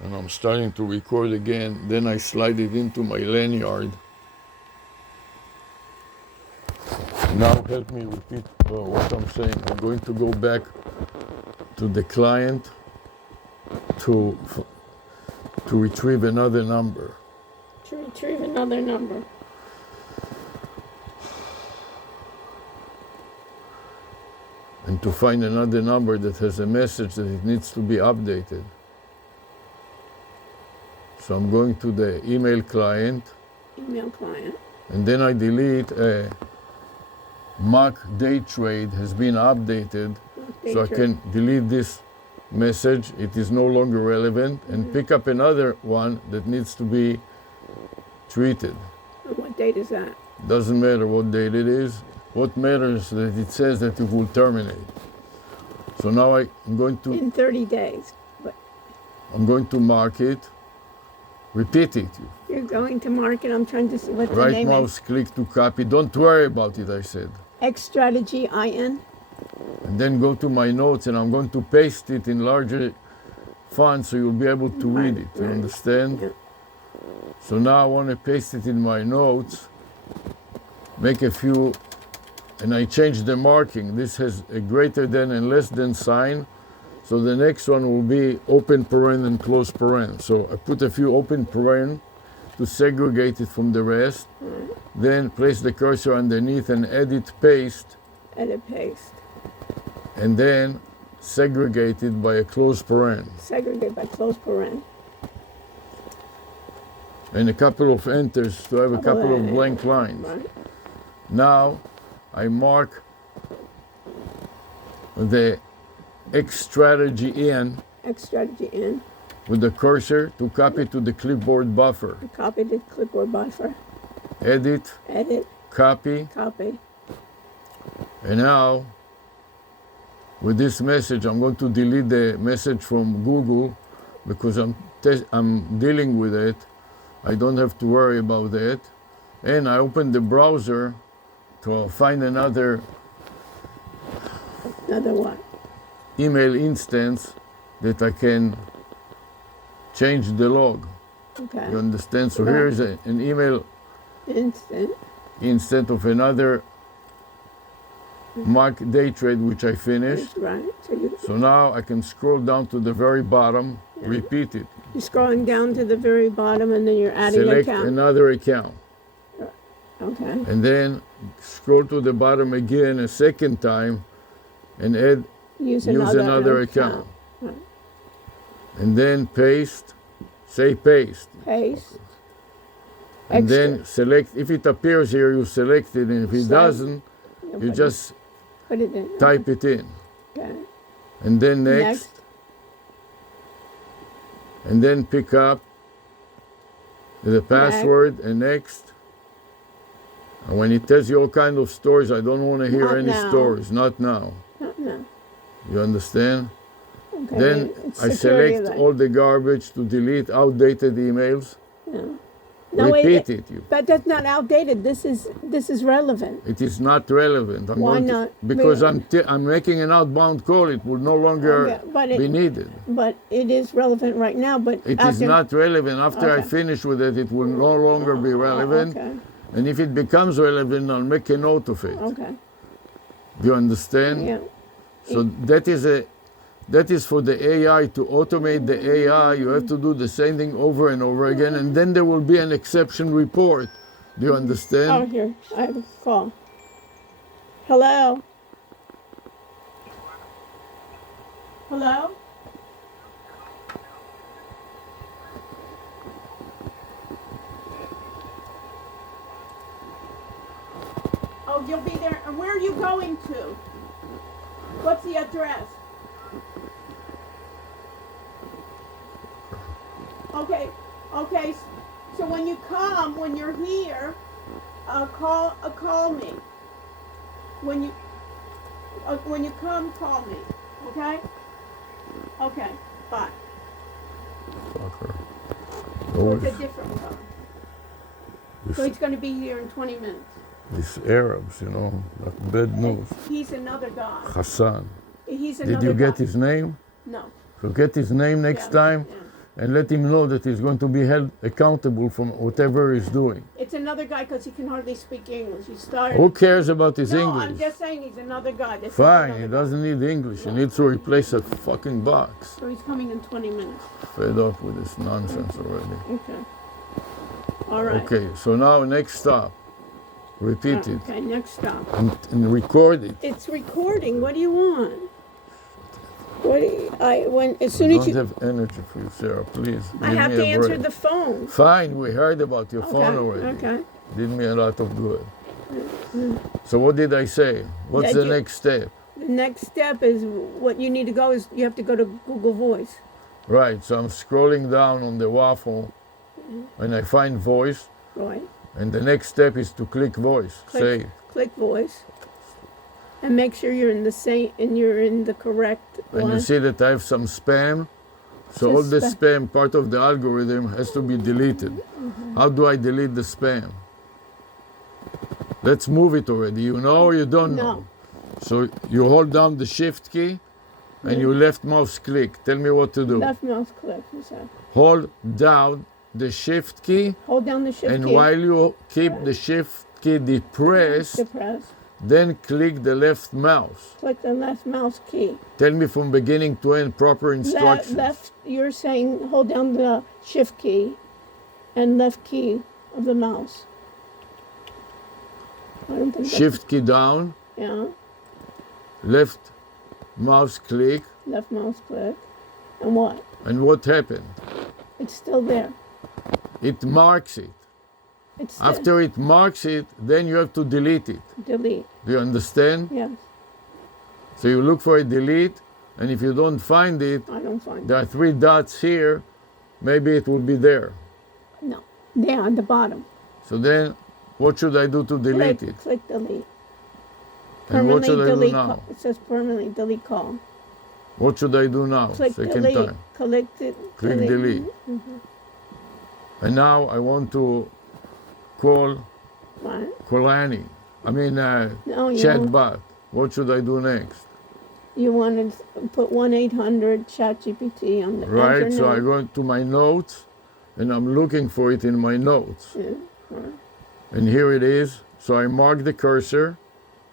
and I'm starting to record again. Then I slide it into my lanyard. Now help me repeat what I'm saying. I'm going to go back to the client to retrieve another number. To retrieve another number. And to find another number that has a message that it needs to be updated. So I'm going to the email client. Email client. And then I delete mark date trade has been updated. So I can delete this message. It is no longer relevant, and pick up another one that needs to be treated. And what date is that? Doesn't matter what date it is. What matters is that it says that it will terminate. So now I'm going to... In 30 days. But I'm going to mark it. Repeat it. You're going to mark it. I'm trying to see what the Right name mouse, click to copy. Don't worry about it, I said. X strategy IN. And then go to my notes, and I'm going to paste it in larger font so you'll be able to read it. You understand? Yeah. So now I want to paste it in my notes, make a few, and I change the marking. This has a greater than and less than sign. So the next one will be open paren and close paren. So I put a few open paren to segregate it from the rest. Then place the cursor underneath and edit paste. Edit paste. And then segregate it by a close paren. Segregate by close paren. And a couple of enters to have a couple of blank lines. Right. Now I mark the X strategy in. X strategy in. With the cursor to copy to the clipboard buffer. Copy the clipboard buffer. Edit. Edit. Copy. Copy. And now, with this message, I'm going to delete the message from Google because I'm dealing with it. I don't have to worry about that. And I open the browser to find another what? Email instance that I can change the log. Okay. You understand? So here is an email instead of another mark day trade which I finished. Right. So now I can scroll down to the very bottom, repeat it. You're scrolling down to the very bottom and then you're adding an account. Select another account. Okay. And then scroll to the bottom again a second time and use another account. Right. And then paste, say paste. Paste. And then select, if it appears here, you select it, and if it doesn't, you just put it in. type it in. Okay. And then next. And then pick up the password and next. And when it tells you all kinds of stories, I don't want to hear any stories. Not now. Not now. You understand? Okay. Then I select all the garbage to delete outdated emails. No, repeat it. But that's not outdated. This is relevant. It is not relevant. Why not? Because I'm making an outbound call. It will no longer be needed. But it is relevant right now. But it is not relevant. After I finish with it, it will no longer be relevant. Okay. And if it becomes relevant, I'll make a note of it. Okay. Do you understand? Yeah. So that is for the AI. To automate the AI, you have to do the same thing over and over again, and then there will be an exception report. Do you understand? Oh, here, I have a call. Hello? Hello? Oh, you'll be there. And where are you going to? What's the address? Okay. So when you come, when you're here, call me. When you come, call me. Okay. Okay. Bye. So it's a different one. So he's going to be here in 20 minutes. These Arabs, like bad news. He's another guy. Hassan. He's another Did you get guy. his name? No. So get his name next time. Yeah. and let him know that he's going to be held accountable for whatever he's doing. It's another guy because he can hardly speak English. He started. Who cares about his No, English? I'm just saying he's another guy. This is Fine, another he guy. doesn't need English. He needs to replace a fucking box. So he's coming in 20 minutes. Fed up with this nonsense already. Okay. All right. Okay, so now next stop. Repeat it Okay, next stop. and record it. It's recording. What do you want? What do you, as I soon as don't you, have energy for you, Sarah. Please. I give have me to a answer break. the phone. Fine, we heard about your phone already. Okay. Did me a lot of good. So what did I say? What's That the you- next step? The next step is what you need to go is you have to go to Google Voice. Right, so I'm scrolling down on the waffle and I find voice, Right. and the next step is to click voice. Say, Click Voice. And make sure you're in the correct and one. you see that I have some spam. So Says all the spam. spam, part of the algorithm, has to be deleted. How do I delete the spam? Let's move it already. You know or you don't know? No. So you hold down the shift key and you left mouse click. Tell me what to do. Left mouse click, you said. Hold down the shift key, Hold down the shift and key. while you keep the shift key depressed, Depress. then click the left mouse. Click the left mouse key. Tell me from beginning to end proper instructions. Left, you're saying hold down the shift key and left key of the mouse. I don't think Shift key down, Yeah. left mouse click, Left mouse click. And what? and what happened? It's still there. It marks it. It's After it marks it, then you have to delete it. delete. Do you understand? Yes. So you look for a delete, and if you don't find it, I don't find there are 3 dots here, maybe it will be there. No. There on the bottom. So then, what should I do to delete it? Click delete. And what should I do delete now? call. It says permanently delete call. What should I do now? Click Second delete. time. Click Click delete. And now I want to call What? Kolani. I mean, No, chatbot. What should I do next? You want to put 1-800 ChatGPT on the Right, enter so I now. go to my notes, and I'm looking for it in my notes. Yeah, right. And here it is. So I mark the cursor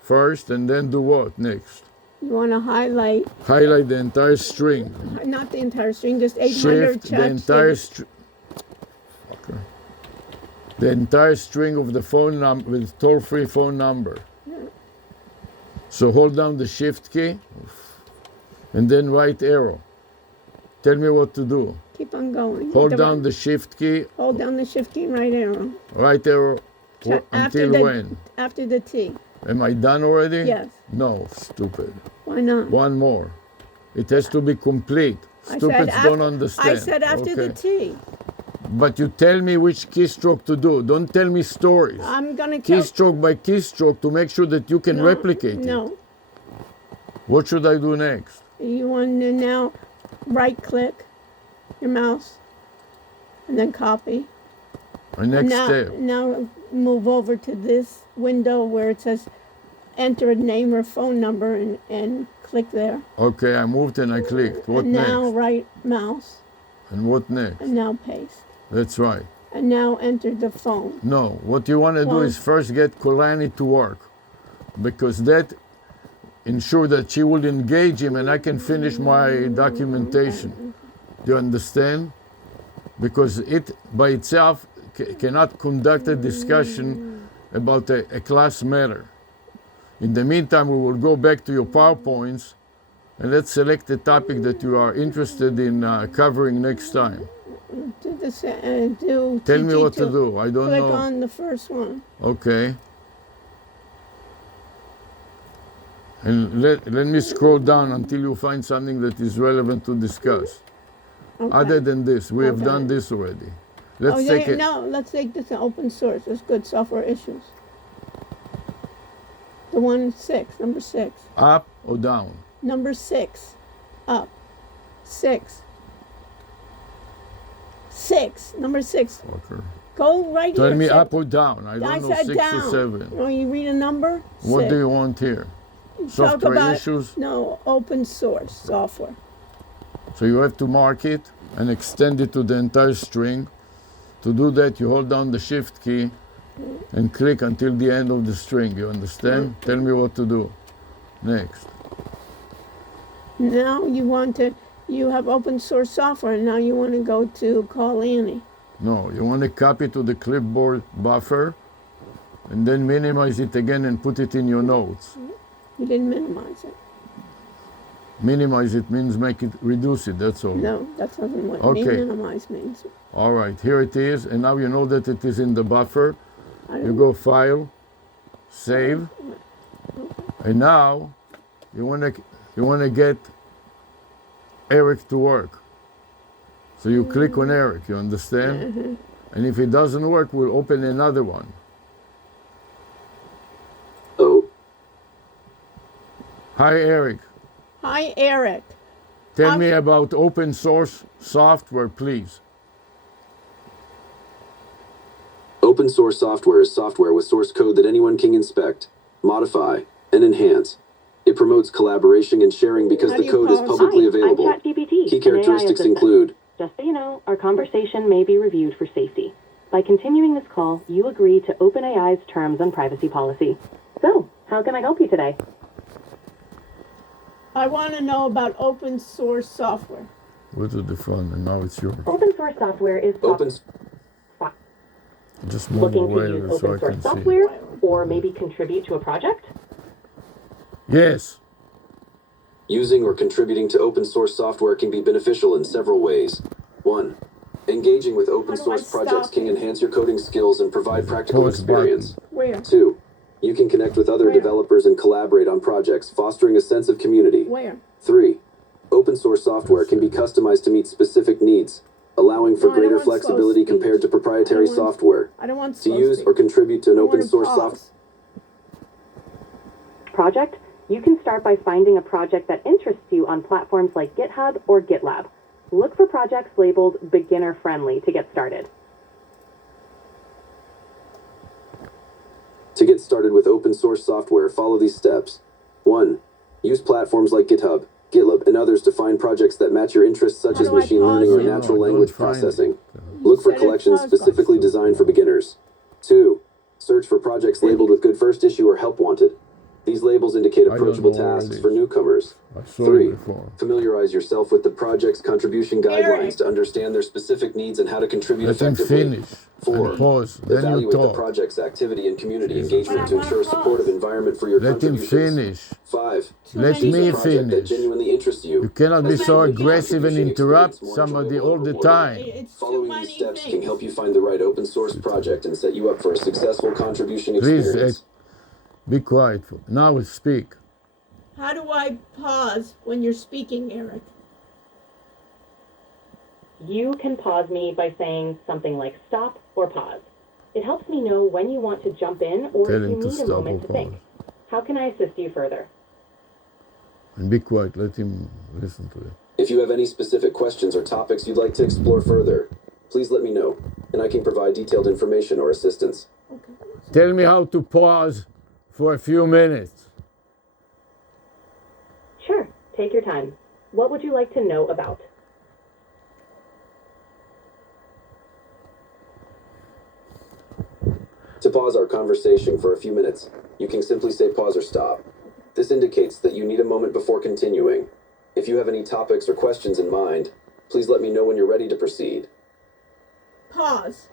first, and then do what next? You want to highlight, Highlight the entire string. not the entire string, just 800 Shift the entire ChatGPT. the entire string of the phone number with toll-free phone number. So hold down the shift key and then right arrow. Tell me what to do. Keep on going. Hold down the shift key, Hold down the shift key, right arrow. right arrow After until the, when? After the T. Am I done already? Yes. No, stupid. Why not? One more. It has to be complete. Stupids don't understand. I said after the Okay. T. But you tell me which keystroke to do. Don't tell me stories. I'm going to tell Keystroke by keystroke to make sure that you can No, replicate it. No. What should I do next? You want to now right click your mouse and then copy. My next now, step. Now move over to this window where it says enter a name or phone number and click there. Okay, I moved and I clicked. What and next? now right mouse And what next? and now paste. That's right. And now enter the phone. No, what you want to do Well- is first get Kolani to work, because that ensure that she will engage him and I can finish my documentation. Do you understand? Because it by itself cannot conduct a discussion about a class matter. In the meantime, we will go back to your PowerPoints and let's select the topic that you are interested in covering next time. Do this. Do Tell me what to TT2. do. I don't Click know. on the first one. Okay. And let me scroll down until you find something that is relevant to discuss. Okay. Other than this, we have Okay. done this already. Let's oh, take it. No, let's take this open source. It's good software issues. The one 6, number 6. Up or down? Number 6, up. 6. 6, number 6. Fucker. Go right Tell here. me Six. up or down. I don't know, said 6 down. or 7. Oh, you read a number? What 6. do you want here? Talk Software about, issues? No, open source software. So you have to mark it. and extend it to the entire string. To do that, you hold down the shift key and click until the end of the string. You understand? Tell me what to do. Next. Now you have open source software, and now you want to go to call Annie. No, you want to copy to the clipboard buffer and then minimize it again and put it in your notes. You didn't minimize it. Minimize it means reduce it, that's all. No, that doesn't what Okay. minimize means. All right, here it is, and now you know that it is in the buffer. I You don't- go File, Save, and now you want to get Eric to work. So you click on Eric, you understand? And if it doesn't work, we'll open another one. Oh, Hi, Eric. Hi, Eric. Tell me about open source software, please. open source software is software with source code that anyone can inspect, modify, and enhance. It promotes collaboration and sharing because How the do you code is pause? publicly Hi, available. I'm ChatGPT, Key an AI characteristics assistant. include Just so you know, our conversation may be reviewed for safety. By continuing this call, you agree to OpenAI's terms and privacy policy. So, how can I help you today? I want to know about open source software. Go to the front, and now it's yours. Open source software is open. Just move looking to away use so I open source can see. software or maybe contribute to a project. Yes. Using or contributing to open source software can be beneficial in several ways. 1. Engaging with open How do I source projects stop can it? enhance your coding skills and provide practical Pause experience. Where? 2. You can connect with other Where? developers and collaborate on projects, fostering a sense of community. Where? 3. Open source software can be customized to meet specific needs, allowing for No, I don't greater want slow flexibility speech. compared to proprietary I don't want- software. I don't want To slow use speech. or contribute to an I open want to source pause. software. Project, you can start by finding a project that interests you on platforms like GitHub or GitLab. Look for projects labeled beginner friendly to get started. To get started with open source software, follow these steps. 1. Use platforms like GitHub, GitLab, and others to find projects that match your interests, such How as do I machine pause learning or it? natural No, don't language find it. processing. You Look for said it collections paused, guys. specifically designed for beginners. 2. Search for projects labeled with good first issue or help wanted. These labels indicate don't approachable know where it tasks is. for newcomers. I saw 3. it before. Familiarize yourself with the project's contribution guidelines Eric. to understand their specific needs and how to contribute Let him effectively. finish. 4. And pause. Then you Evaluate the talk. project's activity and community Jesus engagement to Christ. ensure a supportive environment for your Let him contributions. finish. 5. Let many me Choose a project that finish. genuinely interests you. You cannot be as this so will make your aggressive and contribution interrupt experience more somebody enjoyable all and the rewarding. time. It's too Following many these steps things. can help you find the right open source project and set you up for a successful contribution Please, experience. be quiet. Now speak. How do I pause when you're speaking, Eric? You can pause me by saying something like stop or pause. It helps me know when you want to jump in or Tell if him you to need a stop or moment to think. pause. How can I assist you further? And be quiet. Let him listen to it. If you have any specific questions or topics you'd like to explore further, please let me know, and I can provide detailed information or assistance. Okay. Tell me how to pause for a few minutes. Sure, take your time. What would you like to know about? To pause our conversation for a few minutes, you can simply say pause or stop. This indicates that you need a moment before continuing. If you have any topics or questions in mind, please let me know when you're ready to proceed. Pause.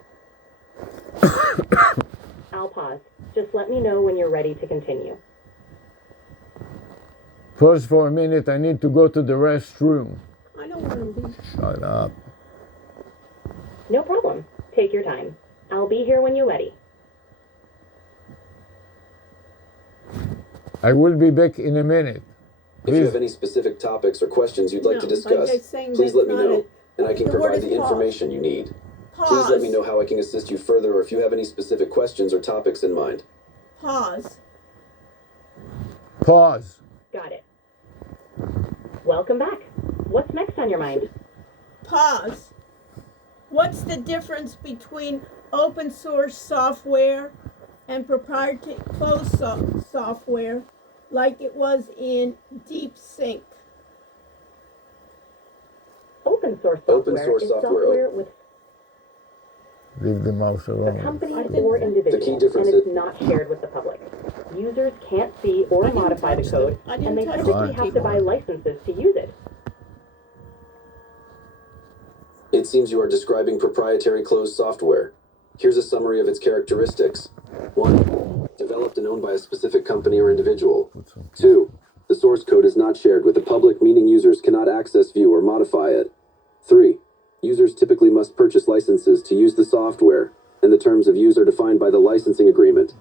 I'll pause. Just let me know when you're ready to continue. Pause for a minute. I need to go to the restroom. I don't want to be. Shut up. No problem. Take your time. I'll be here when you're ready. I will be back in a minute. If you Please. have any specific topics or questions you'd like to No, discuss, I'm just saying please that's let me not know, it. and I can The word provide is the pause. information you need. Pause. Please let me know how I can assist you further or if you have any specific questions or topics in mind. Pause. Pause. Got it. Welcome back. What's next on your mind? Pause. What's the difference between open source software and proprietary closed software like it was in DeepSync? Open Open source Open software source is software software with Leave the mouse a alone. company I or didn't- individual, The key and difference it's is- not shared with the public. Users can't see or I didn't modify the touch code, I didn't and they touch typically Fine. have to buy licenses to use it. It seems you are describing proprietary closed software. Here's a summary of its characteristics. 1. Developed and owned by a specific company or individual. 2. The source code is not shared with the public, meaning users cannot access, view, or modify it. 3. Users typically must purchase licenses to use the software, and the terms of use are defined by the licensing agreement.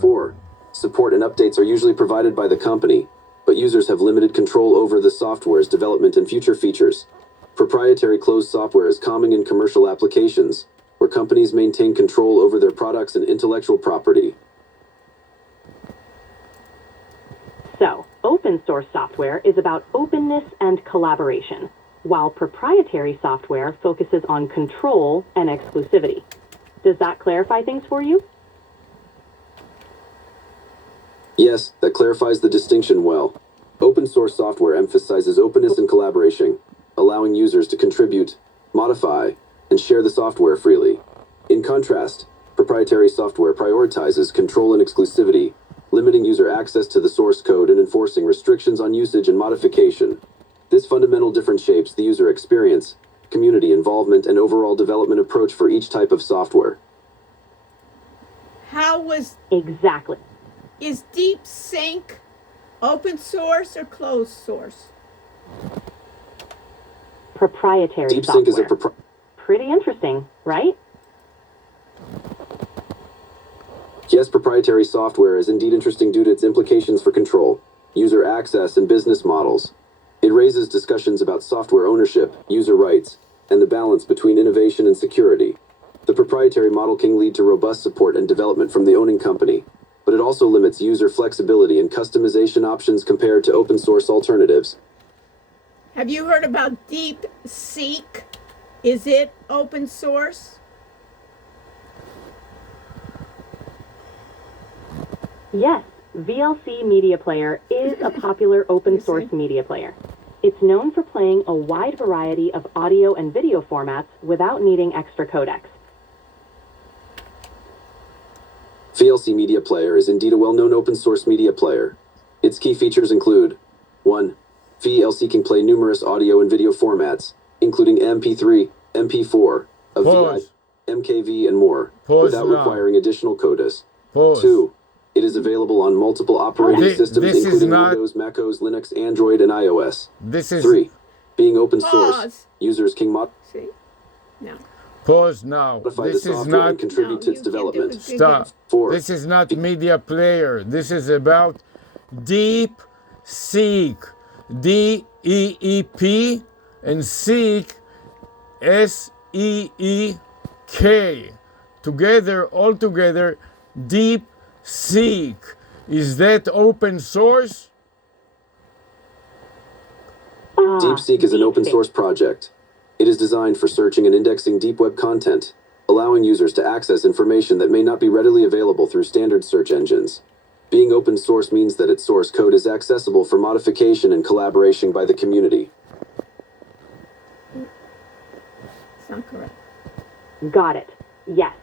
4. Support and updates are usually provided by the company, but users have limited control over the software's development and future features. Proprietary closed software is common in commercial applications, where companies maintain control over their products and intellectual property. So, open source software is about openness and collaboration, while proprietary software focuses on control and exclusivity. Does that clarify things for you? Yes, that clarifies the distinction well. Open source software emphasizes openness and collaboration, allowing users to contribute, modify, and share the software freely. In contrast, proprietary software prioritizes control and exclusivity, limiting user access to the source code and enforcing restrictions on usage and modification. This fundamental difference shapes the user experience, community involvement, and overall development approach for each type of software. Exactly. Is DeepSync open source or closed source? Proprietary DeepSync is a software. Pretty interesting, right? Yes, proprietary software is indeed interesting due to its implications for control, user access, and business models. It raises discussions about software ownership, user rights, and the balance between innovation and security. The proprietary model can lead to robust support and development from the owning company, but it also limits user flexibility and customization options compared to open source alternatives. Have you heard about DeepSeek? Is it open source? Yes, VLC Media Player is a popular open source media player. It's known for playing a wide variety of audio and video formats without needing extra codecs. VLC Media Player is indeed a well-known open-source media player. Its key features include 1. VLC can play numerous audio and video formats, including MP3, MP4, a Pause. VI, MKV, and more, Pause without now. requiring additional codes. Pause. 2. It is available on multiple operating systems, this is including not- Windows, macOS, Linux, Android, and iOS. This is 3. Being open source, Pause. users can See? No. pause now. modify the This is software not and contribute to No, its you can't do development. it. stop. 4. This is not media player. This is about deep seek. DEEP and seek SEEK. Together, all together, deep seek. Is that open source? DeepSeek is an open source project. It is designed for searching and indexing deep web content, allowing users to access information that may not be readily available through standard search engines. Being open source means that its source code is accessible for modification and collaboration by the community. It's not correct. Got it. Yes.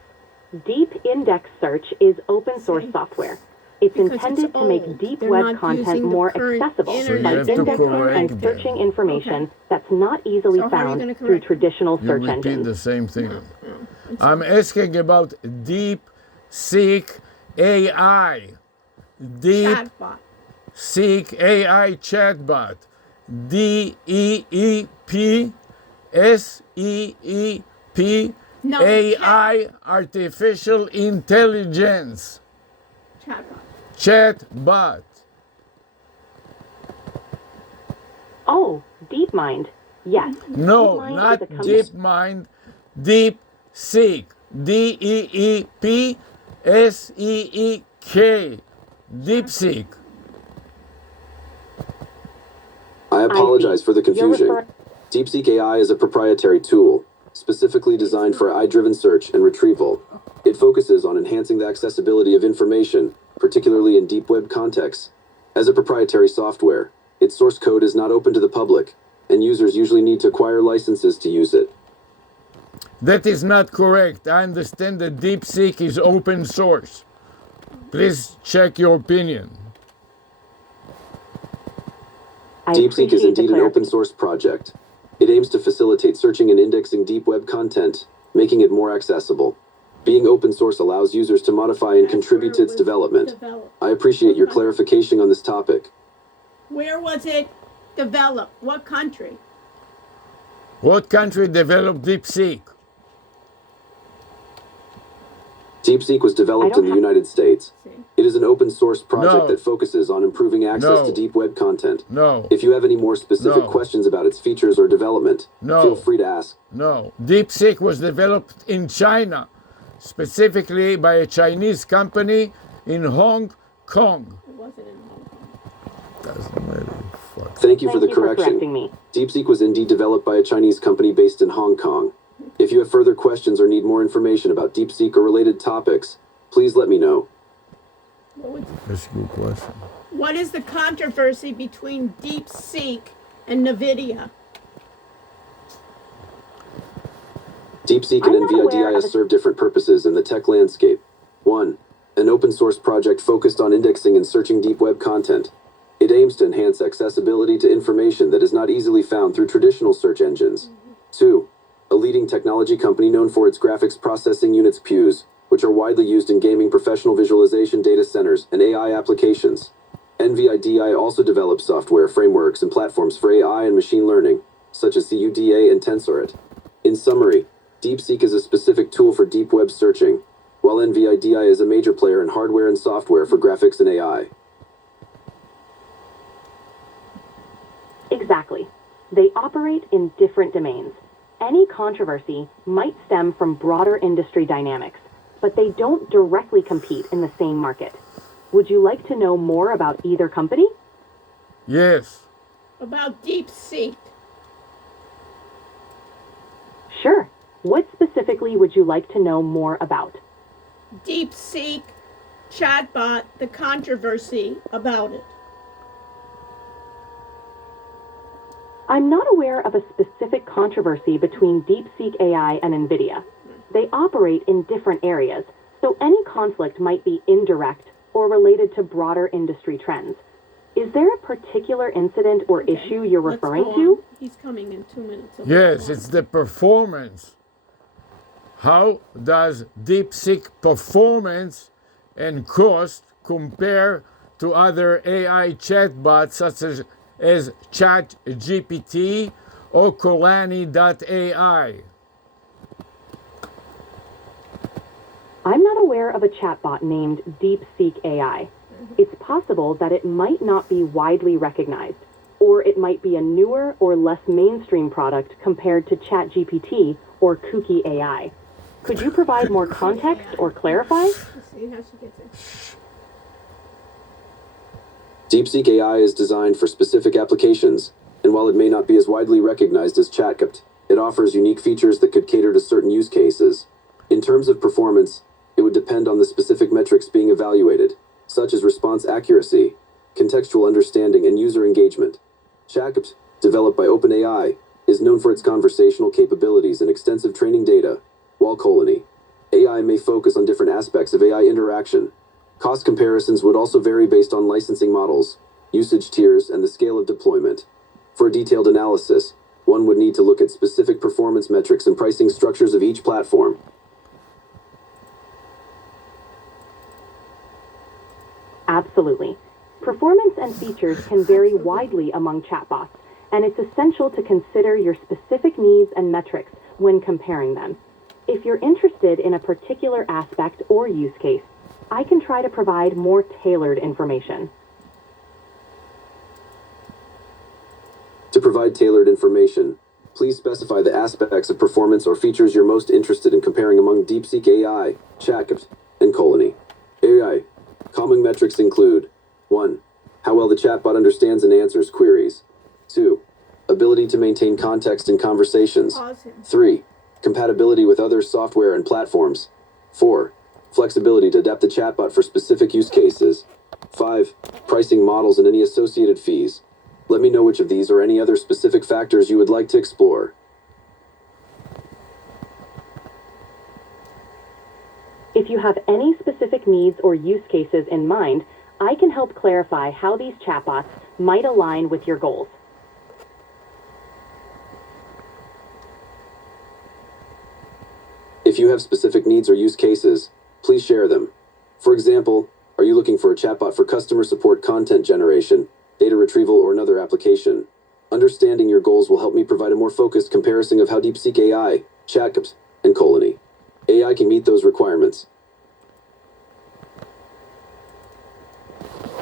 Deep index search is open source software. It's Because intended it's to make old. deep They're web not content using the more current accessible internet by So you have to indexing correct and them. searching information Okay. that's not easily So how are you found gonna through correct them? traditional You search repeat engines. the same thing. It's I'm asking about deep seek AI. Deep chatbot. seek AI chatbot. DEEP SEEP No, AI artificial intelligence Chatbot. chatbot. Oh, DeepMind. Yes. No, DeepMind not is a company- DeepMind. Deep seek. DEEP SEEK. Deep seek. I apologize for the You're confusion. refer- DeepSeek AI is a proprietary tool, specifically designed for AI-driven search and retrieval. It focuses on enhancing the accessibility of information, particularly in deep web contexts. As a proprietary software, its source code is not open to the public, and users usually need to acquire licenses to use it. That is not correct. I understand that DeepSeek is open source. Please check your opinion. I DeepSeek is appreciate the indeed an open clarification. source project. It aims to facilitate searching and indexing deep web content, making it more accessible. Being open source allows users to modify and That's contribute to where it its was development. developed. I appreciate your clarification on this topic. Where was it developed? What country? What country developed DeepSeek? DeepSeek was developed in the United States. See. It is an open source project No. that focuses on improving access No. to deep web content. No. If you have any more specific No. questions about its features or development, No. feel free to ask. No. DeepSeek was developed in China, specifically by a Chinese company in Hong Kong. It wasn't in Hong Kong. Doesn't matter. Fuck. Thank you for the Thank you for correction. correcting me. DeepSeek was indeed developed by a Chinese company based in Hong Kong. If you have further questions or need more information about DeepSeek or related topics, please let me know. That's a good question. What is the controversy between DeepSeek and NVIDIA? DeepSeek I'm and not aware of NVIDIA a- serve different purposes in the tech landscape. 1. An open source project focused on indexing and searching deep web content. It aims to enhance accessibility to information that is not easily found through traditional search engines. 2. A leading technology company known for its graphics processing units PUs, which are widely used in gaming, professional visualization data centers, and AI applications. NVIDIA also develops software frameworks and platforms for AI and machine learning, such as CUDA and TensorIt. In summary, DeepSeek is a specific tool for deep web searching, while NVIDIA is a major player in hardware and software for graphics and AI. Exactly. They operate in different domains. Any controversy might stem from broader industry dynamics, but they don't directly compete in the same market. Would you like to know more about either company? Yes. About DeepSeek. Sure. What specifically would you like to know more about? DeepSeek chatbot, the controversy about it. I'm not aware of a specific controversy between DeepSeek AI and NVIDIA. They operate in different areas, so any conflict might be indirect or related to broader industry trends. Is there a particular incident or issue you're Let's referring go to? on. He's coming in 2 minutes. so Yes, let's go it's the performance. How does DeepSeek performance and cost compare to other AI chatbots such as ChatGPT or Colani.ai? I'm not aware of a chatbot named DeepSeek AI. It's possible that it might not be widely recognized, or it might be a newer or less mainstream product compared to ChatGPT or Kooky AI. Could you provide more context or clarify? on. See how she gets it. DeepSeek AI is designed for specific applications, and while it may not be as widely recognized as ChatGPT, it offers unique features that could cater to certain use cases. In terms of performance, it would depend on the specific metrics being evaluated, such as response accuracy, contextual understanding, and user engagement. ChatGPT, developed by OpenAI, is known for its conversational capabilities and extensive training data, while Colani AI may focus on different aspects of AI interaction. Cost comparisons would also vary based on licensing models, usage tiers, and the scale of deployment. For a detailed analysis, one would need to look at specific performance metrics and pricing structures of each platform. Absolutely. Performance and features can vary widely among chatbots, and it's essential to consider your specific needs and metrics when comparing them. If you're interested in a particular aspect or use case, I can try to provide more tailored information. To provide tailored information, please specify the aspects of performance or features you're most interested in comparing among DeepSeek AI, ChatGPT, and Colani AI. Common metrics include 1. How well the chatbot understands and answers queries. 2. Ability to maintain context in conversations. Pause him. 3. Compatibility with other software and platforms. 4. Flexibility to adapt the chatbot for specific use cases. 5. Pricing models and any associated fees. Let me know which of these or any other specific factors you would like to explore. If you have any specific needs or use cases in mind, I can help clarify how these chatbots might align with your goals. If you have specific needs or use cases, please share them. For example, are you looking for a chatbot for customer support, content generation, data retrieval, or another application? Understanding your goals will help me provide a more focused comparison of how DeepSeek AI, chatbots, and Colony AI can meet those requirements.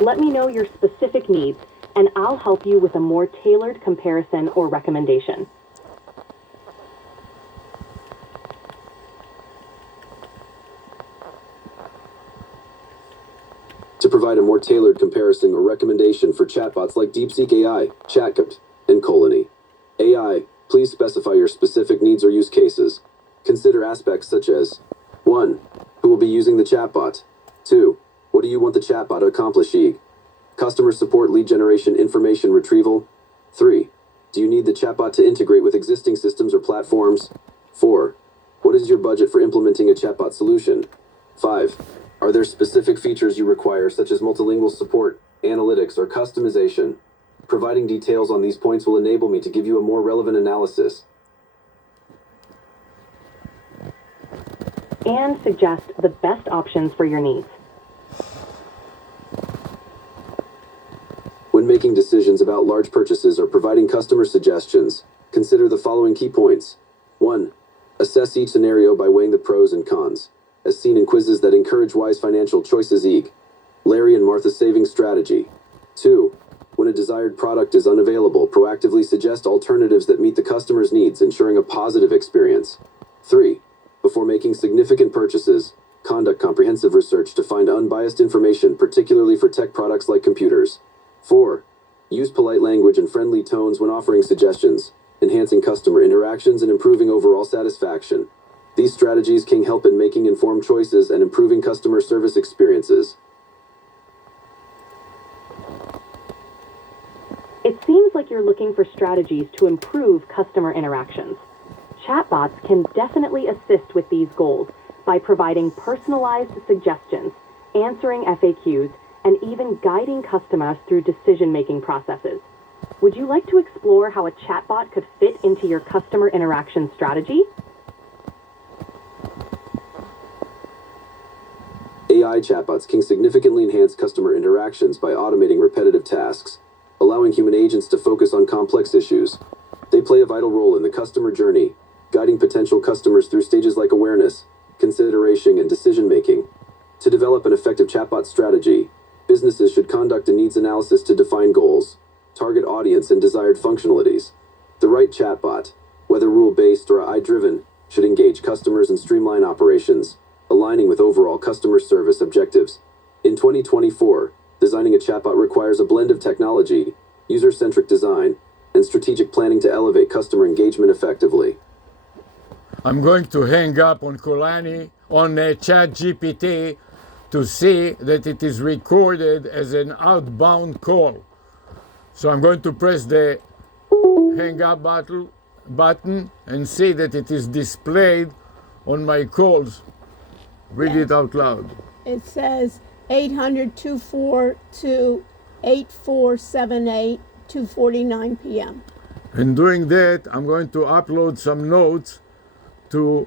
Let me know your specific needs, and I'll help you with a more tailored comparison or recommendation. To provide a more tailored comparison or recommendation for chatbots like DeepSeek AI, chatbot, and Colony AI, please specify your specific needs or use cases. Consider aspects such as 1. Who will be using the chatbot? 2. What do you want the chatbot to accomplish? Customer support, lead generation, information retrieval. 3. Do you need the chatbot to integrate with existing systems or platforms? 4. What is your budget for implementing a chatbot solution? 5. Are there specific features you require, such as multilingual support, analytics, or customization? Providing details on these points will enable me to give you a more relevant analysis and suggest the best options for your needs. When making decisions about large purchases or providing customer suggestions, consider the following key points. 1. Assess each scenario by weighing the pros and cons, as seen in quizzes that encourage wise financial choices. Larry and Martha's saving strategy. 2. When a desired product is unavailable, proactively suggest alternatives that meet the customer's needs, ensuring a positive experience. 3. Before making significant purchases, conduct comprehensive research to find unbiased information, particularly for tech products like computers. 4. Use polite language and friendly tones when offering suggestions, enhancing customer interactions and improving overall satisfaction. These strategies can help in making informed choices and improving customer service experiences. It seems like you're looking for strategies to improve customer interactions. Chatbots can definitely assist with these goals by providing personalized suggestions, answering FAQs, and even guiding customers through decision-making processes. Would you like to explore how a chatbot could fit into your customer interaction strategy? AI chatbots can significantly enhance customer interactions by automating repetitive tasks, allowing human agents to focus on complex issues. They play a vital role in the customer journey, guiding potential customers through stages like awareness, consideration, and decision-making. To develop an effective chatbot strategy, businesses should conduct a needs analysis to define goals, target audience, and desired functionalities. The right chatbot, whether rule-based or AI-driven, should engage customers and streamline operations, aligning with overall customer service objectives. In 2024, designing a chatbot requires a blend of technology, user-centric design, and strategic planning to elevate customer engagement effectively. I'm going to hang up on Colani, on ChatGPT, to see that it is recorded as an outbound call. So I'm going to press the hang up button and see that it is displayed on my calls. Read it out loud. It says 800-242-8478, 2:49 p.m. And doing that, I'm going to upload some notes to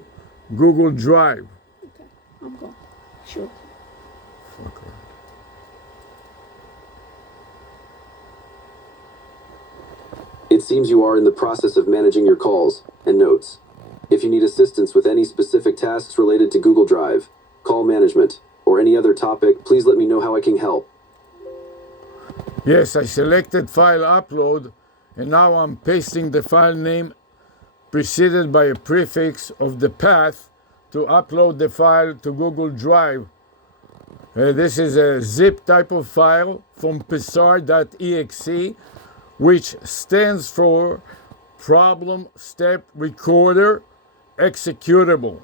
Google Drive. Okay, I'm going. Sure. It seems you are in the process of managing your calls and notes. If you need assistance with any specific tasks related to Google Drive, call management, or any other topic, please let me know how I can help. Yes, I selected file upload, and now I'm pasting the file name preceded by a prefix of the path to upload the file to Google Drive. This is a zip type of file from psar.exe, which stands for Problem Step Recorder Executable.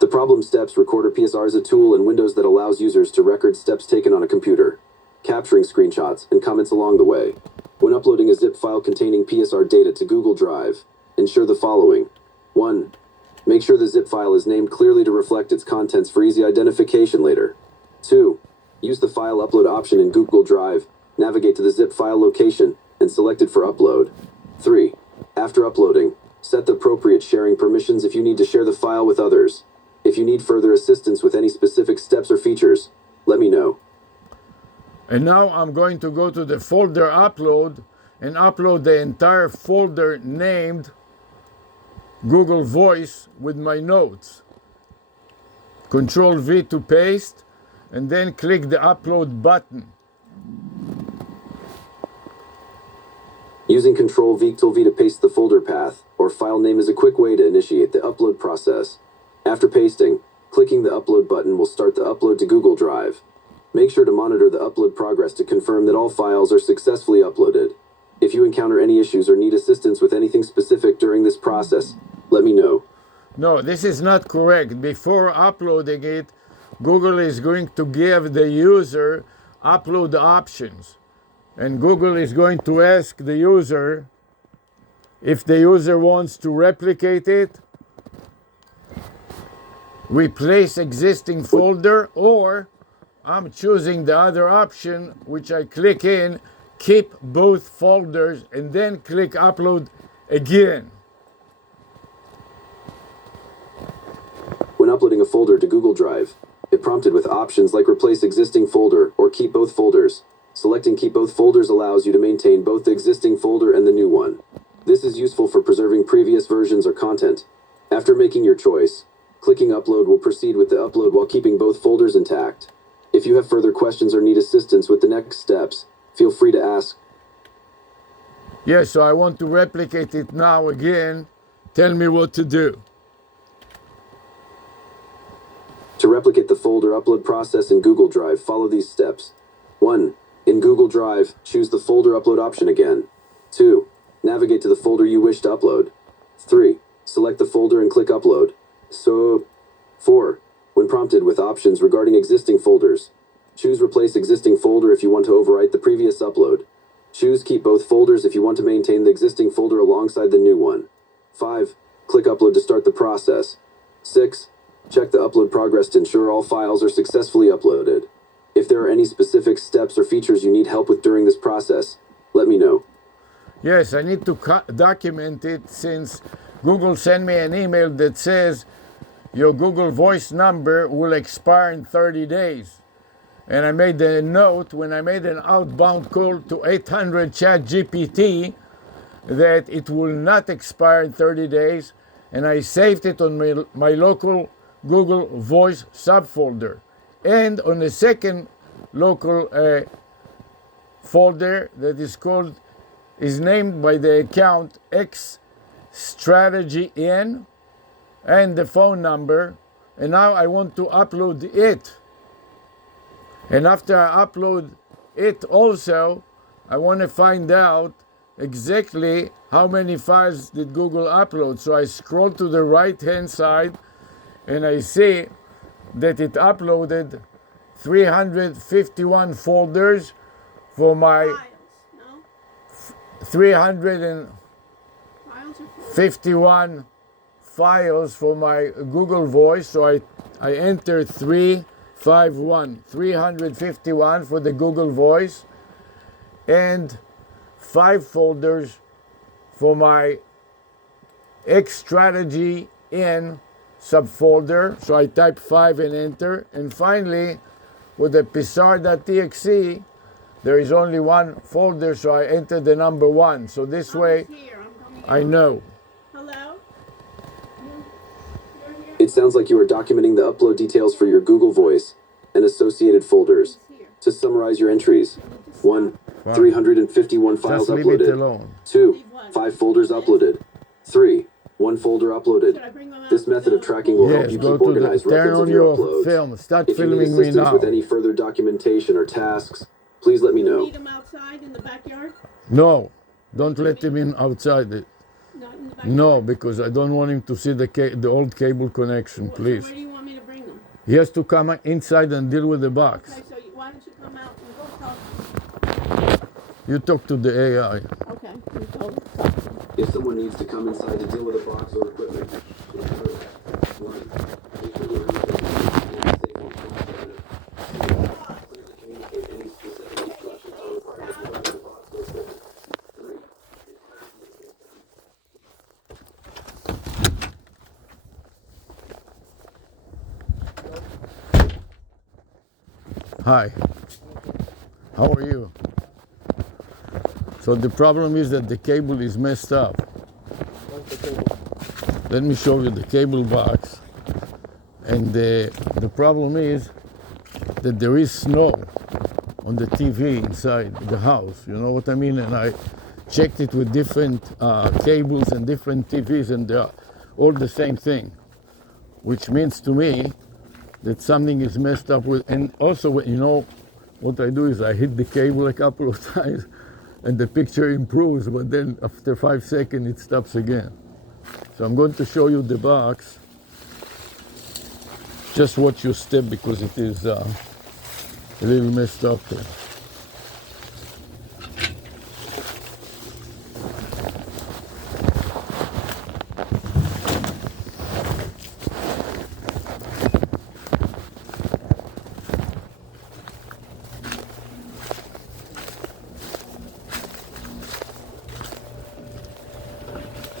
The Problem Steps Recorder PSR is a tool in Windows that allows users to record steps taken on a computer. capturing screenshots and comments along the way. When uploading a zip file containing PSR data to Google Drive, ensure the following. 1. Make sure the zip file is named clearly to reflect its contents for easy identification later. 2. Use the File Upload option in Google Drive, navigate to the zip file location, and select it for upload. 3. After uploading, set the appropriate sharing permissions if you need to share the file with others. If you need further assistance with any specific steps or features, let me know. And now I'm going to go to the folder upload and upload the entire folder named Google Voice with my notes. Control V to paste, and then click the upload button. Using Ctrl-V to paste the folder path or file name is a quick way to initiate the upload process. After pasting, clicking the upload button will start the upload to Google Drive. Make sure to monitor the upload progress to confirm that all files are successfully uploaded. If you encounter any issues or need assistance with anything specific during this process, let me know. No, this is not correct. Before uploading it, Google is going to give the user upload options. And Google is going to ask the user if the user wants to replicate it, replace existing folder, or I'm choosing the other option, which I click in, keep both folders, and then click upload again. When uploading a folder to Google Drive, it prompted with options like replace existing folder or keep both folders. Selecting keep both folders allows you to maintain both the existing folder and the new one. This is useful for preserving previous versions or content. After making your choice, clicking upload will proceed with the upload while keeping both folders intact. If you have further questions or need assistance with the next steps, feel free to ask. Yes, so I want to replicate it now again. Tell me what to do. To replicate the folder upload process in Google Drive, follow these steps. 1. In Google Drive, choose the folder upload option again. 2. Navigate to the folder you wish to upload. 3. Select the folder and click upload. 4. When prompted with options regarding existing folders, choose replace existing folder if you want to overwrite the previous upload. Choose keep both folders if you want to maintain the existing folder alongside the new one. 5. Click upload to start the process. 6. Check the upload progress to ensure all files are successfully uploaded. If there are any specific steps or features you need help with during this process, let me know. Yes, I need to document it since Google sent me an email that says your Google Voice number will expire in 30 days. And I made a note when I made an outbound call to 800 ChatGPT that it will not expire in 30 days, and I saved it on my local Google Voice subfolder. And on the second local folder that is named by the account X Strategy In and the phone number. And now I want to upload it. And after I upload it also, I want to find out exactly how many files did Google upload. So I scroll to the right hand side and I see that it uploaded 351 folders for my Files, no? 351 files for my Google Voice. So I entered 351 for the Google Voice, and 5 folders for my X Strategy In subfolder. So I type 5 and enter. And finally, with the psar.txt, there is only one folder, so I enter the number 1. So this way, I know. Hello? You're here? It sounds like you are documenting the upload details for your Google Voice and associated folders. To summarize your entries: 1. 351 files Just leave it uploaded. alone. 2. 5 folders uploaded. 3. 1 folder uploaded. This method of tracking will help Yes, you go keep to organized turn records on of your your uploads. film. Start If you need filming me assistance now. with any further documentation or tasks, please let me know. Need them outside in the backyard? No, don't let him in outside. Not in the backyard? No, because I don't want him to see the old cable connection, So please. where do you want me to bring them? He has to come inside and deal with the box. Okay, so why don't you come out and go talk You talk to the AI. Okay. You told us. If someone needs to come inside to deal with a box or equipment, remember, 1, make sure your interface is safe and transparent. 2, clearly communicate any specific instructions or requirements regarding the box or equipment. 3, Hi. How are you? So the problem is that the cable is messed up. Let me show you the cable box. And the problem is that there is snow on the TV inside the house. You know what I mean? And I checked it with different cables and different TVs, and they're all the same thing, which means to me that something is messed up with. And also, you know, what I do is I hit the cable a couple of times and the picture improves, but then after 5 seconds it stops again. So I'm going to show you the box. Just watch your step because it is a little messed up here.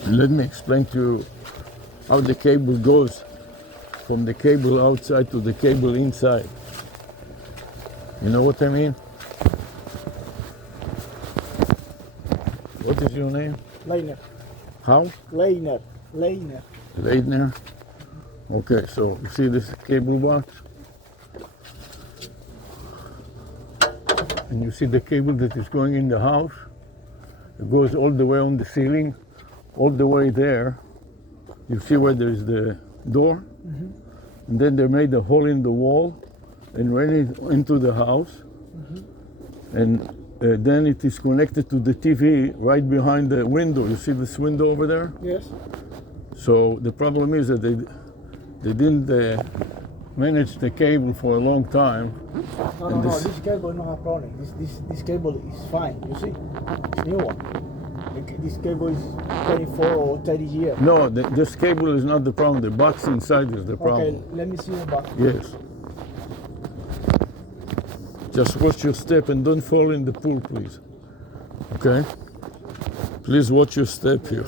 Let me explain to you how the cable goes from the cable outside to the cable inside. You know what I mean? What is your name? Leiner. How? Leiner. Leitner? Okay, so you see this cable box? And you see the cable that is going in the house? It goes all the way on the ceiling, all the way there. You see where there's the door? Mm-hmm. And then they made a hole in the wall and ran it into the house. Mm-hmm. And then it is connected to the TV right behind the window. You see this window over there? Yes. So the problem is that they didn't manage the cable for a long time. No, this cable no have problem. This cable is fine. You see, it's new one. This cable is 24 or 30 years. No, this cable is not the problem. The box inside is the problem. Okay, let me see the box. Yes. Just watch your step and don't fall in the pool, please. Okay? Please watch your step here.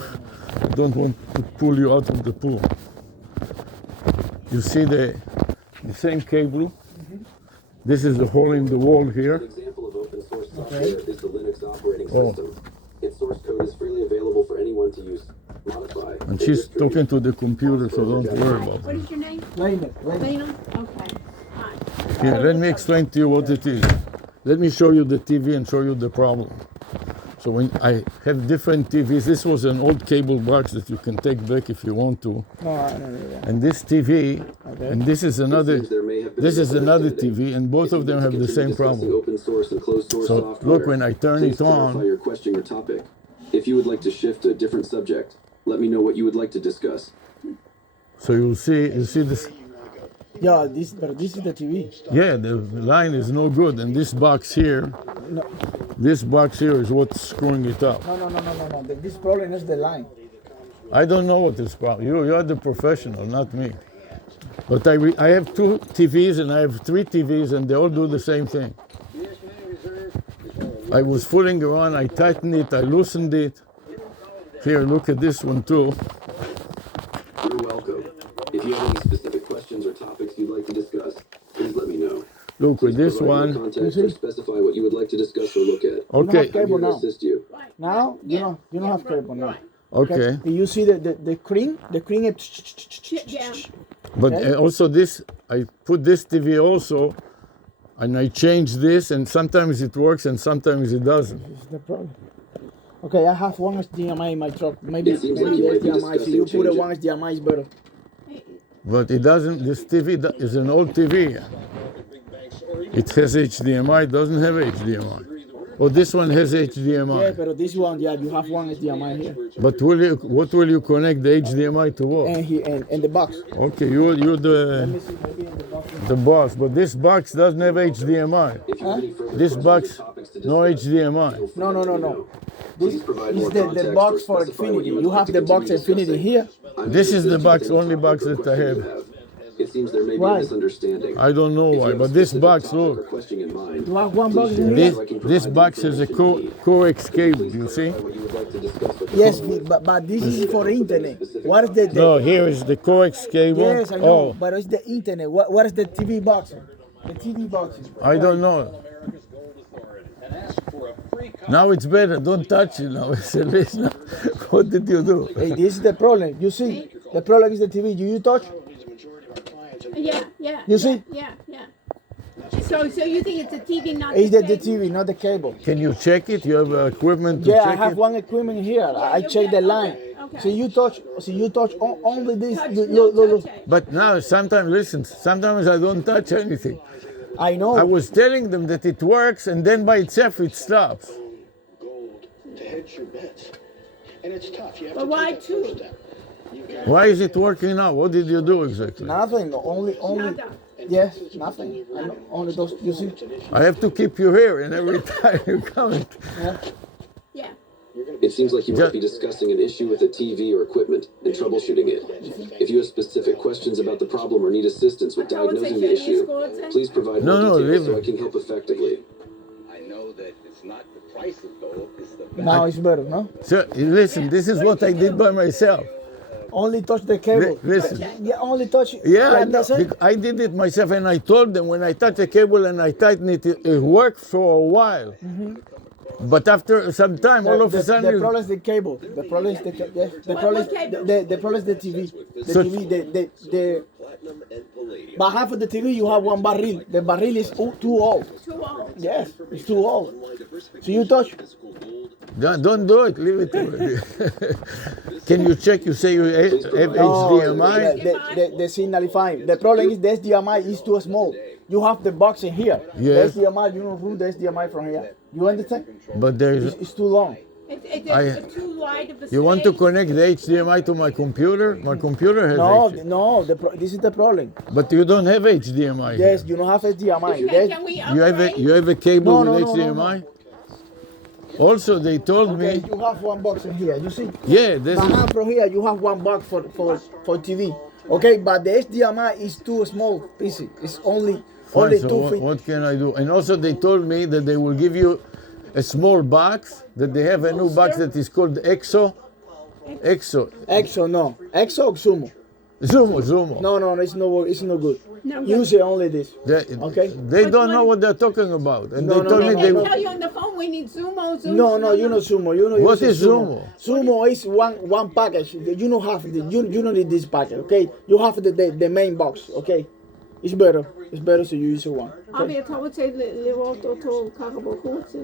I don't want to pull you out of the pool. You see the same cable? Mm-hmm. This is the hole in the wall An here. example of open source software Okay. is the Linux operating Oh. system. Its source code is freely available for anyone to use, modify, And she's talking to the computer, so don't worry about What it. is your name? Leiner. Lena? Okay. Hi. Here, let me explain to you what it is. Let me show you the TV and show you the problem. So when I have different TVs, this was an old cable box that you can take back if you want to. No, I don't need that. And this TV, Okay. and this is another, Seems there may have been this is another misunderstanding. TV, and both If of them you'd like have to the continue same discussing problem. Open source and closed source So software, look, when I turn please it on, clarify your question or topic. If you would like to shift to a different subject, let me know what you would like to discuss. so you see this, Yeah, this is the TV. yeah, the line is no good, and this box here, No, this box here is what's screwing it up. no. This problem is the line. I don't know what this problem. You're the professional, not me. But I have 2 TVs and I have 3 TVs, and they all do the same thing. I was fooling around. I tightened it. I loosened it. Here, look at this one too. You're welcome. If you have any specific questions or topics you'd like to discuss, please let me know. Look with Please this provide more one. context or specify what you would like to discuss or look at. Okay. I'm here to now. assist you. Now you don't have cable now. Okay. Do you see the cream? The cream is. Yeah. But Okay. also this, I put this TV also, and I change this, and sometimes it works and sometimes it doesn't. This is the problem. Okay, I have one HDMI in my truck. Maybe It seems like you might be HDMI. So you discussing put a changes. one HDMI is better. But it doesn't. This TV is an old TV. It has HDMI. It doesn't have HDMI. Oh, this one has Yeah, HDMI. but this one, yeah, you have one HDMI here, But what will you connect the HDMI to what? and here and the box. Okay, you're Let the me see, maybe in the box. boss, but this box doesn't have HDMI. If you have any further This questions box- or topics topics to No discuss, HDMI. feel free No, to no, let no, me no. know. This Please provide is more the context or box for specify what Infinity. you would You like have to the box continue Infinity discussing. here. I'm This here is to the assist box, with any only topic box or that I question you have. It seems there may be Why? a misunderstanding. I don't know If you why, have a but this specific box, topic or look. question in mind, You have one please box in share it here. so I can This provide the box has a information you need. coax Could you cable, please you see? clarify what you would like to discuss with the Yes, caller? but this is Please for confirm any internet. specific What is the topic. No, here is the coax cable. Yes, I know, Oh, but it's the internet. What is the TV box? The TV box. I don't know. Now it's better. Don't touch it now. I said, listen, what did you do? Hey, this is the problem. You see, the problem is the TV. Do you touch? Yeah. You see? Yeah. So you think it's a TV, not It's the the cable? TV, not the cable. Can you check it? You have equipment to Yeah, I check have it? one equipment here. I you check get- the line. okay. So you touch only this. Touch, Look, no, look, look. touch it. But now, sometimes, listen, sometimes I don't touch anything. I know. I was telling them that it works, and then by itself it stops. Gold to hedge your bets. And it's tough. You have But to why take that two? first step. Why is it working now? What did you do exactly? Nothing. Only. Nada. Yes, nothing. I know, only those. You see? I have to keep you here, and every time you come. Yeah. Yeah. It seems like you Ju- might be discussing an issue with a TV or equipment and troubleshooting it. If you have specific questions about the problem or need assistance with diagnosing the issue, please provide No, more no, details leave so I it. can help effectively. I know that it's not the price of gold, it's the Now it's better, no? So, listen, this is what I did by myself. Only touch the cable. Listen. Yeah, only touch. Yeah, like that's it. I did it myself, and I told them when I touch the cable and I tighten it, it worked for a while. But after some time, all of a The sudden, problem is the cable. The problem is the problem is the problem is the TV. The So- TV. The platinum and palladium. but half of the TV you have one barrel. The barrel is too old. Too old. Yes, it's too old. So you touch. don't do it, leave it to me. Can you check? You say you have HDMI? The signal is fine. The problem is the HDMI is too small. You have the box in here. Yes. The HDMI, you don't root the HDMI from here. You understand? But there's. It's too long. It's too wide of a You want to space. connect the HDMI to my computer? My computer has No, HDMI. no. This is the problem. But you don't have HDMI. Yes, here. you don't have HDMI. Okay, can we upgrade? You have a cable No, with no, no, HDMI? no. Also, they told Okay, me, you have one box in here. You see? yeah, this is, Behind from here, you have one box for TV. Okay, but the HDMI is too small piece. It's only fine, so 2 feet. what can I do? And also, they told me that they will give you a small box, that they have a new box that is called EXO. EXO. Exo, no. Exo or Sumo? Zumo. No, it's no good. No good. Use it only this. They, Okay. they don't know what they're talking about. And No, they no, told no, me no, they They no. tell you on the phone we need Zumo. No, you know Sumo. You know What use is Sumo? Sumo is one package. You don't have you don't need this package. Okay, you have the main box. Okay, it's better. It's better so you use one. Aber jetzt habe ich levou o carro בחוץ.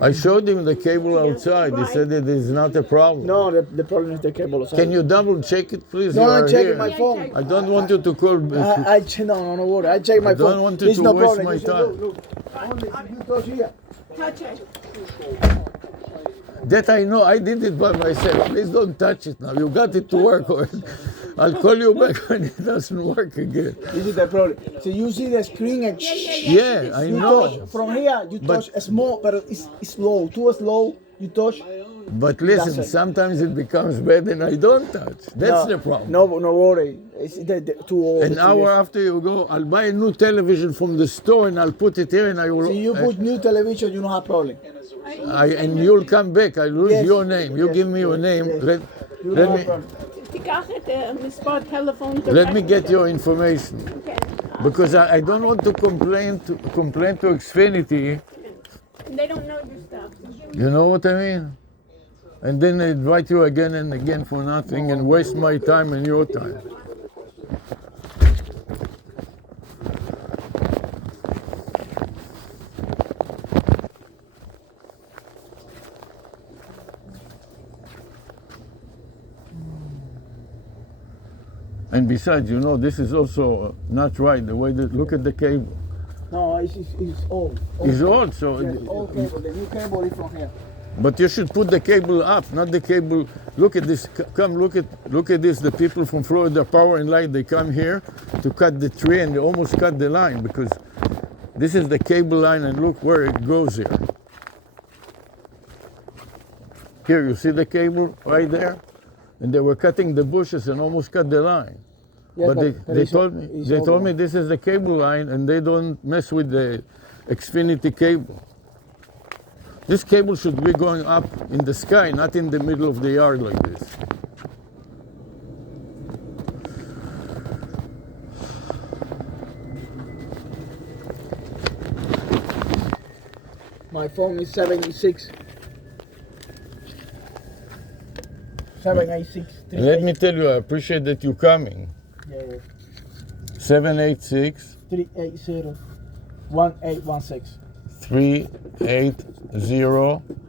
I showed him the cable outside. He right. said it is not a problem. No, the problem is the cable. Can you double check it, please? No, You I'm are checking here. my phone. I don't want you to call. I check. No worry. I check my I don't phone. want you There's to no waste problem. my You see, time. Look. Only you touch here. Touch it. That I know. I did it by myself. Please don't touch it now. You got it to work. Or I'll call you back when it doesn't work again. This is the problem. So you see the screen and Yeah, I you know. touch from here. You But- touch a small, but it's slow. Too slow. You touch. But listen, That's it. sometimes it becomes bad and I don't touch. That's the problem. No worry. It's too old. An hour after you go, I'll buy a new television from the store and I'll put it here and I will. So you put new television, you don't have problem. And you'll come back. I'll lose Yes. your name. You Yes. give me your name. Yes. Let You let don't have me problem. תיקח את מספר טלפון. let me get your information Okay. because I don't want to complain to Xfinity. They don't know your stuff. You know what I mean? And then they invite you again and again for nothing and waste my time and your time. And besides, you know, this is also not right. The way that look at the cable. No, it's old. It's old, so. Yes, old cable. The new cable is from here. But you should put the cable up, not the cable. Look at this. Come look at this. The people from Florida Power and Light, they come here to cut the tree and they almost cut the line because this is the cable line and look where it goes here. Here, you see the cable right there? And they were cutting the bushes and almost cut the line. Yeah, But they it's told all- me it's they all told me wrong. this is the cable line and they don't mess with the Xfinity cable. This cable should be going up in the sky, not in the middle of the yard like this. My phone is 786. 786. And let me tell you, I appreciate that you're coming. Yeah, 786 380 1816. 380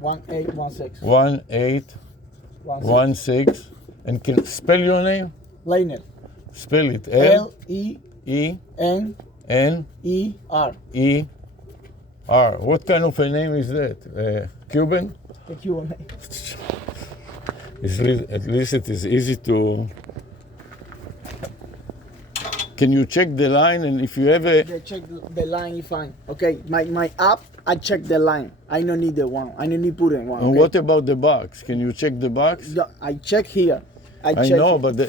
1816. 1816. And can spell your name? Liner. Spell it. L-E-N-E-R. L-E-N-E-R. What kind of a name is that? Cuban? The Q&A. At least it is easy to... Can you check the line? And if you have a... They check the line, is fine. Okay, my app, I check the line. I don't need the one. I don't need put in one. And Okay? what about the box? Can you check the box? Yeah, I check here. I check know, here. but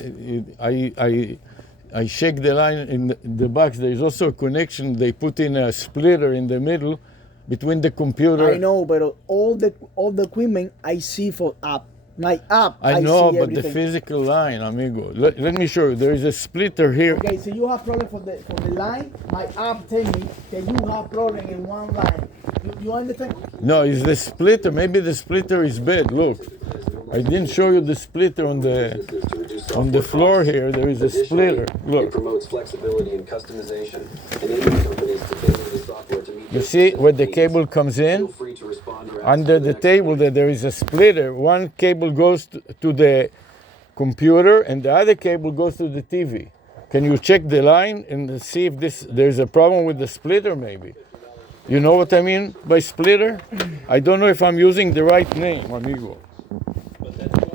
I check the line in the box. There is also a connection. They put in a splitter in the middle between the computer. I know, but all the equipment I see for app. My app, I know, see but the everything. physical line, amigo. Let me show you. There is a splitter here. Okay, so you have problem for the line. My app tell me that you have problem in one line. You understand? No, it's the splitter. Maybe the splitter is bad. Look, I didn't show you the splitter on the floor here. There is a splitter. It Look. promotes flexibility and customization, enabling companies to tailor the software to meet You their see where the specific cable needs. comes Feel in? free to respond or ask Under for the next table point. that there is a splitter. One cable goes to the computer and the other cable goes to the TV. Can you check the line and see if there's a problem with the splitter maybe? You know what I mean by splitter? I don't know if I'm using the right name, amigo.